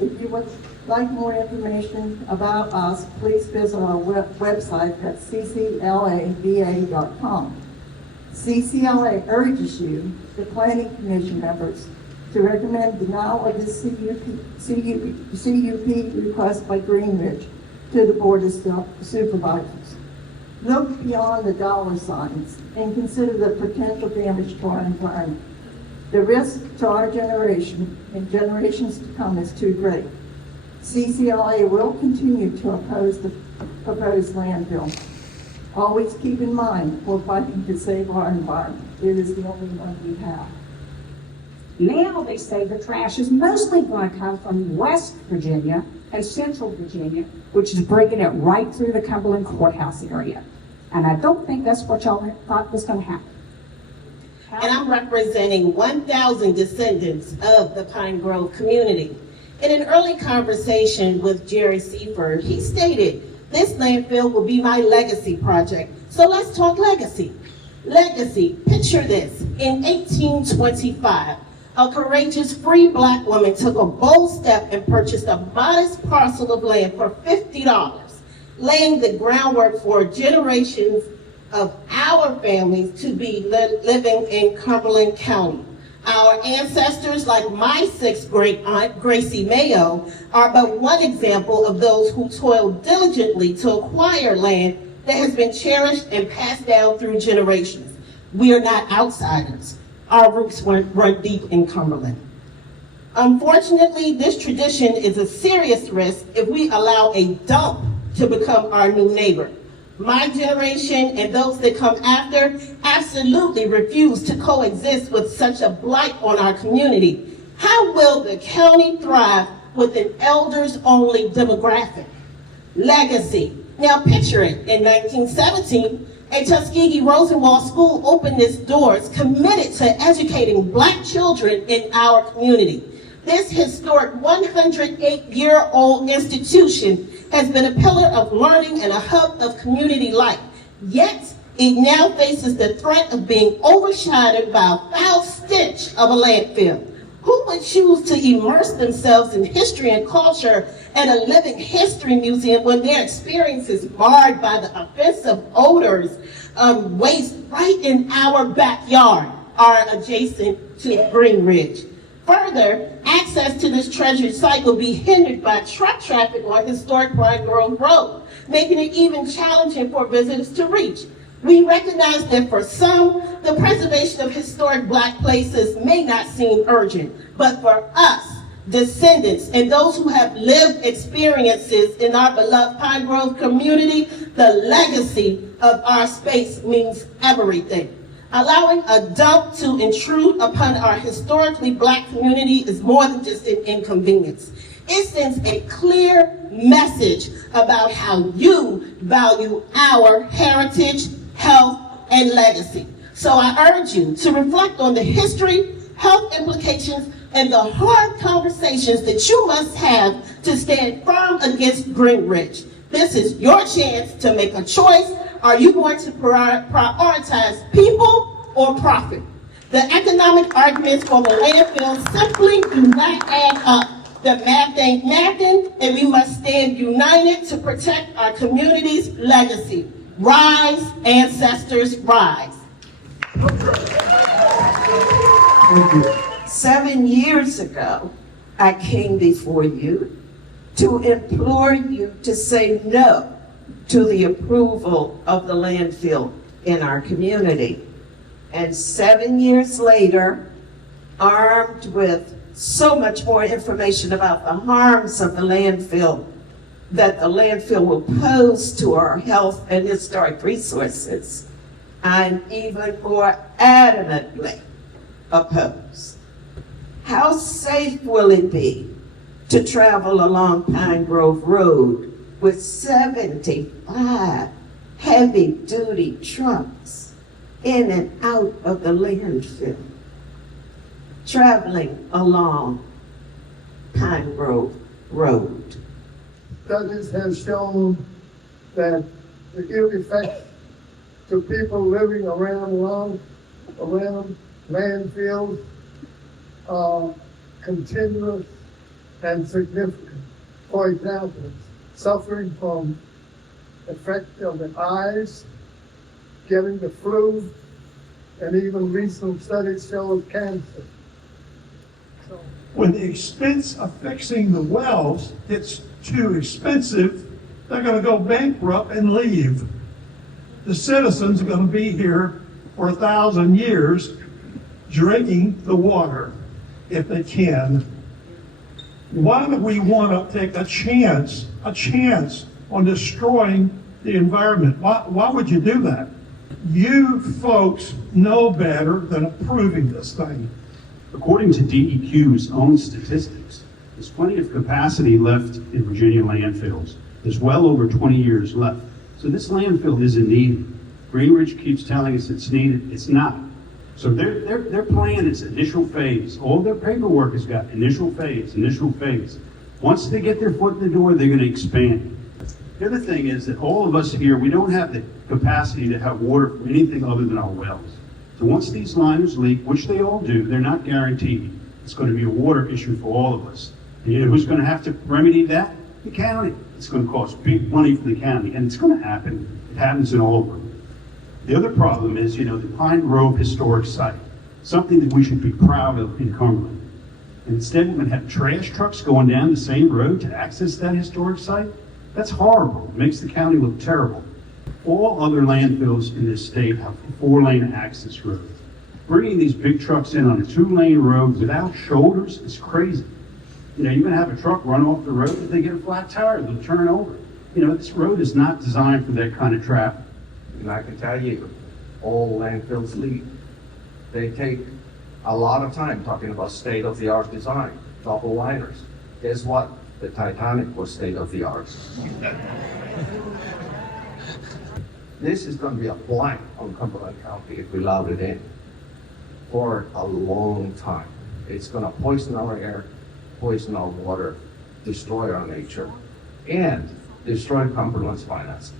If you would like more information about us, please visit our website at cclava.com. CCLA urges you, the Planning Commission members, to recommend denial of this CUP request by Greenridge to the Board of Supervisors. Look beyond the dollar signs and consider the potential damage to our environment. The risk to our generation and generations to come is too great. CCLA will continue to oppose the proposed landfill. Always keep in mind, we're fighting to save our environment. It is the only one we have. Now they say the trash is mostly going to come from West Virginia and Central Virginia, which is bringing it right through the Cumberland Courthouse area. And I don't think that's what y'all thought was going to happen. And I'm representing 1,000 descendants of the Pine Grove community. In an early conversation with Jerry Seaford, he stated, "This landfill will be my legacy project." So let's talk legacy. Legacy, picture this. In 1825, a courageous free Black woman took a bold step and purchased a modest parcel of land for $50, laying the groundwork for generations of our families to be living in Cumberland County. Our ancestors, like my sixth great aunt, Gracie Mayo, are but one example of those who toiled diligently to acquire land that has been cherished and passed down through generations. We are not outsiders. Our roots run deep in Cumberland. Unfortunately, this tradition is a serious risk if we allow a dump to become our new neighbor. My generation and those that come after absolutely refuse to coexist with such a blight on our community. How will the county thrive with an elders-only demographic? Legacy. Now picture it. In 1917, a Tuskegee Rosenwald school opened its doors, committed to educating Black children in our community. This historic 108-year-old institution has been a pillar of learning and a hub of community life. Yet, it now faces the threat of being overshadowed by a foul stench of a landfill. Who would choose to immerse themselves in history and culture at a living history museum when their experience is marred by the offensive odors of waste right in our backyard, are adjacent to Greenridge? Further, access to this treasured site will be hindered by truck traffic on historic Pine Grove Road, making it even challenging for visitors to reach. We recognize that for some, the preservation of historic Black places may not seem urgent, but for us, descendants, and those who have lived experiences in our beloved Pine Grove community, the legacy of our space means everything. Allowing a dump to intrude upon our historically Black community is more than just an inconvenience. It sends a clear message about how you value our heritage, health, and legacy. So I urge you to reflect on the history, health implications, and the hard conversations that you must have to stand firm against Greenridge. This is your chance to make a choice. Are you going to prioritize people or profit? The economic arguments for the landfill simply do not add up. The math ain't mathing, and we must stand united to protect our community's legacy. Rise, ancestors, rise. Thank you. 7 years ago, I came before you to implore you to say no to the approval of the landfill in our community. And 7 years later, armed with so much more information about the harms of the landfill that the landfill will pose to our health and historic resources, I'm even more adamantly opposed. How safe will it be to travel along Pine Grove Road with 75 heavy-duty trucks in and out of the landfill, traveling along Pine Grove Road? Studies have shown that the ill effects to people living around landfills are continuous and significant. For example, suffering from effect of the eyes, getting the flu, and even recent studies show cancer. When the expense of fixing the wells gets too expensive, they're gonna go bankrupt and leave. The citizens are gonna be here for 1,000 years drinking the water if they can. Why would we wanna take a chance on destroying the environment? Why would you do that? You folks know better than approving this thing. According to DEQ's own statistics, there's plenty of capacity left in Virginia landfills. There's well over 20 years left. So this landfill isn't needed. Greenridge keeps telling us it's needed. It's not. So their plan is initial phase. All their paperwork has got initial phase, initial phase. Once they get their foot in the door, they're going to expand. The other thing is that all of us here, we don't have the capacity to have water for anything other than our wells. So once these liners leak, which they all do, they're not guaranteed. It's going to be a water issue for all of us. And you know who's going to have to remedy that? The county. It's going to cost big money for the county, and it's going to happen. It happens in all of them. The other problem is, the Pine Grove Historic Site, something that we should be proud of in Cumberland. And instead, we're going to have trash trucks going down the same road to access that historic site. That's horrible. It makes the county look terrible. All other landfills in this state have 4-lane access roads. Bringing these big trucks in on a 2-lane road without shoulders is crazy. You're going to have a truck run off the road, if they get a flat tire, they'll turn over. This road is not designed for that kind of traffic. And I can tell you, all landfills leak. They take a lot of time talking about state-of-the-art design, double liners. Guess what? The Titanic was state-of-the-art. This is going to be a blight on Cumberland County if we allow it in for a long time. It's going to poison our air, poison our water, destroy our nature, and destroy Cumberland's finances.